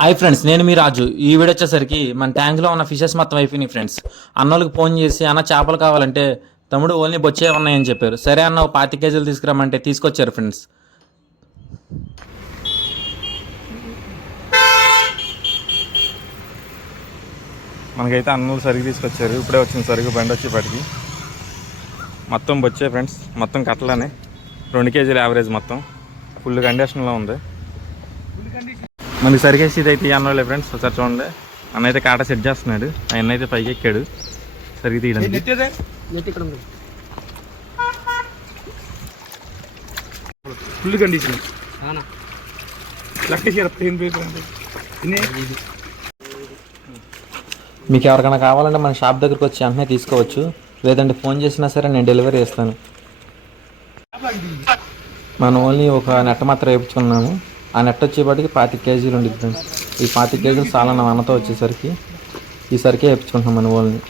Hi friends, నేను మీ రాజు. ఈ video వచ్చేసరికి మన ట్యాంక్లో ఉన్న ఫిషెస్ మొత్తం అయిపోయినాయి ఫ్రెండ్స్. అన్నోళ్ళకి ఫోన్ చేసి అన్న చేపలు కావాలంటే తమ్ముడు ఓన్లీ బొచ్చే ఉన్నాయని చెప్పారు. సరే అన్న 25 కేజీలు తీసుకురమ్మంటే తీసుకొచ్చారు ఫ్రెండ్స్. మనకైతే అన్నోళ్ళు సరుకు తీసుకొచ్చారు. ఇప్పుడే వచ్చింది సరుకు బండి వచ్చేపాటికి. మొత్తం బొచ్చే ఫ్రెండ్స్, మొత్తం కట్టలనే 2 కేజీలు యావరేజ్, మొత్తం ఫుల్ కండిషన్లో ఉంది. మనకి సరిగేసి ఇది అయితే అన్నోళ్ళే ఫ్రెండ్స్. ఒకసారి చూడండి, అన్న అయితే కాట సెట్ చేస్తున్నాడు. ఆయన అయితే పైకి ఎక్కాడు సరిగి తీయడానికి. Full condition. మీకు ఎవరికైనా కావాలంటే మన షాప్ దగ్గరకు వచ్చి వెంటనే తీసుకోవచ్చు, లేదంటే ఫోన్ చేసినా సరే నేను డెలివరీ చేస్తాను. మనం ఓన్లీ ఒక నెట్ మాత్రం వేయించుకున్నాము. ఆ నెట్ వచ్చేపాటికి 25 కేజీలు ఉండిద్ది ఫ్రెండ్స్. ఈ 25 కేజీలు చాలా నా అన్నతో వచ్చేసరికి ఈసరికి వేయించుకుంటున్నాం మనం ఓన్లీ.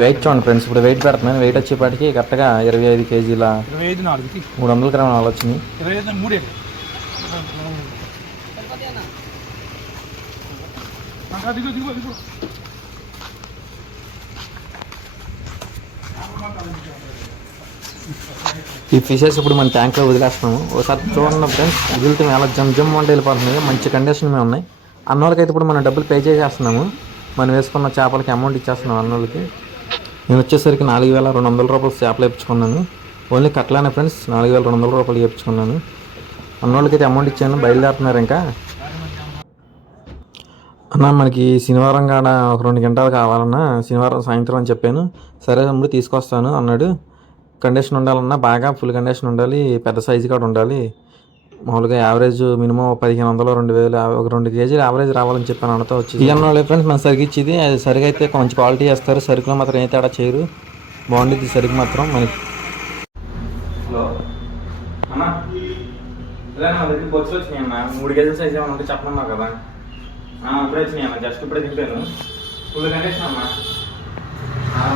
వెయిట్ చూడండి ఫ్రెండ్స్, ఇప్పుడు వెయిట్ పెడుతున్నాను. వెయిట్ వచ్చేపాటికి కరెక్ట్గా 25 కేజీల 300 గ్రాములు వచ్చినాయి. ఈ ఫిషెస్ ఇప్పుడు మన ట్యాంక్లో వదిలేస్తున్నాము. ఒకసారి చూడండి ఫ్రెండ్స్, వదిలితే ఎలా జమ్ వంట వెళ్ళిపోతున్నాయి. మంచి కండిషన్ మీద ఉన్నాయి. అన్నోళ్ళకి ఇప్పుడు మనం డబ్బులు పే చేసేస్తున్నాము. మనం వేసుకున్న చేపలకి అమౌంట్ ఇచ్చేస్తున్నాం అన్నోళ్ళకి. నేను వచ్చేసరికి 4200 రూపాయలు చేపలు వేయించుకున్నాను. ఓన్లీ కట్టలేనే ఫ్రెండ్స్, 4200 రూపాయలు వేయించుకున్నాను. అన్నోళ్ళకి అయితే అమౌంట్ ఇచ్చాను. బయలుదేరుతున్నారు ఇంకా. అన్న మనకి శనివారం కాడ ఒక 2 గంటలు కావాలన్నా, శనివారం సాయంత్రం అని చెప్పాను. సరే తమ్ముడు తీసుకొస్తాను అన్నాడు. కండిషన్ ఉండాలన్నా బాగా ఫుల్ కండిషన్ ఉండాలి, పెద్ద సైజు కూడా ఉండాలి. మామూలుగా యావరేజ్ మినిమం 1500 2000 ఒక 2 కేజీలు యావరేజ్ రావాలని చెప్పాను అన్నతో వచ్చి. ఈ అన్న ఫ్రెండ్స్ మన సరుకు ఇచ్చేది. అది సరిగా అయితే మంచి క్వాలిటీ చేస్తారు. సరుకులో మాత్రం ఏ తేడా చేయరు, బాగుంటుంది సరుకు మాత్రం మనకి. హలో అన్న, ఇలా నా దగ్గర బొచ్చులు వచ్చినాయి అన్న. 3 కేజీల సైజ్ ఏమైనా ఉంటే చెప్పమన్నావు కదా. ఇప్పుడే వచ్చినాయి అన్న, జస్ట్ ఇప్పుడే తింటాను. ఫుల్ కండిషన్ అమ్మా.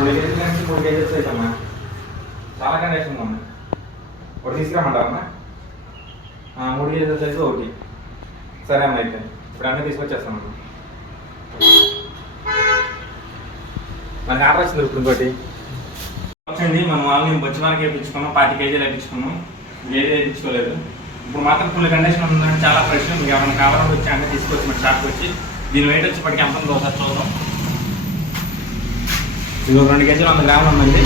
2 కేజీల నుంచి 3 కేజీల సైజ్ అమ్మా, చాలా కండిషన్గా ఉన్నాయి. ఒకటి తీసుకురామంటారన్నా? 3 కేజీల సైజు ఒకటి. సరే అన్న, అయితే ఇప్పుడు అన్నీ తీసుకొచ్చేస్తాను. మనకి ఆర్డర్ వచ్చింది ఇప్పుడు ఇంకోటి వచ్చింది. మనం వాళ్ళని బొచ్చి వరకు వేయించుకున్నాం, 25 కేజీలు వేయించుకున్నాం. ఏది వేయించుకోలేదు. ఇప్పుడు మాత్రం ఫుల్ కండిషన్ ఉందంటే చాలా ఫ్రెష్. మీకు ఏమైనా కావాలని వచ్చి అన్నీ తీసుకొచ్చి మన షాప్కి వచ్చి దీని వెయిట్ వచ్చేప్పటికి ఎంత ఉందో ఒకసారి చూద్దాం. ఇది 2 కేజీలు 100 గ్రాములు ఉందండి.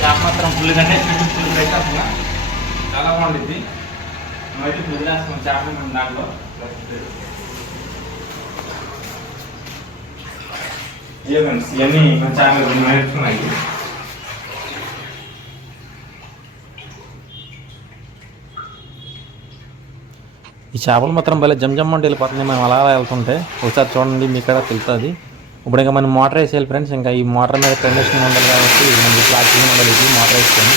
చేప మాత్రం ఫుల్ కండిషన్, ఫుల్ ఫ్రెష్ అసలు చాలా బాగుంటుంది. మేమైతే వదిలేస్తున్నాం చేపలు మేము దాంట్లో. ఇవన్నీ మన చేపలు నేర్చుకున్నాయి. ఈ చేపలు మాత్రం భలే జమ్ వంటి వెళ్ళిపోతుంది. మనం అలా వెళ్తుంటే ఒకసారి చూడండి, మీకు కూడా తెలుస్తుంది. ఇప్పుడు ఇంకా మనం మోటార్ వేసేయాలి ఫ్రెండ్స్. ఇంకా ఈ మోటార్ మీద కండిషన్ ఉండాలి కాబట్టి మనకి ప్లాస్టిక్ ఉండాలి. మోటార్ వేసుకొని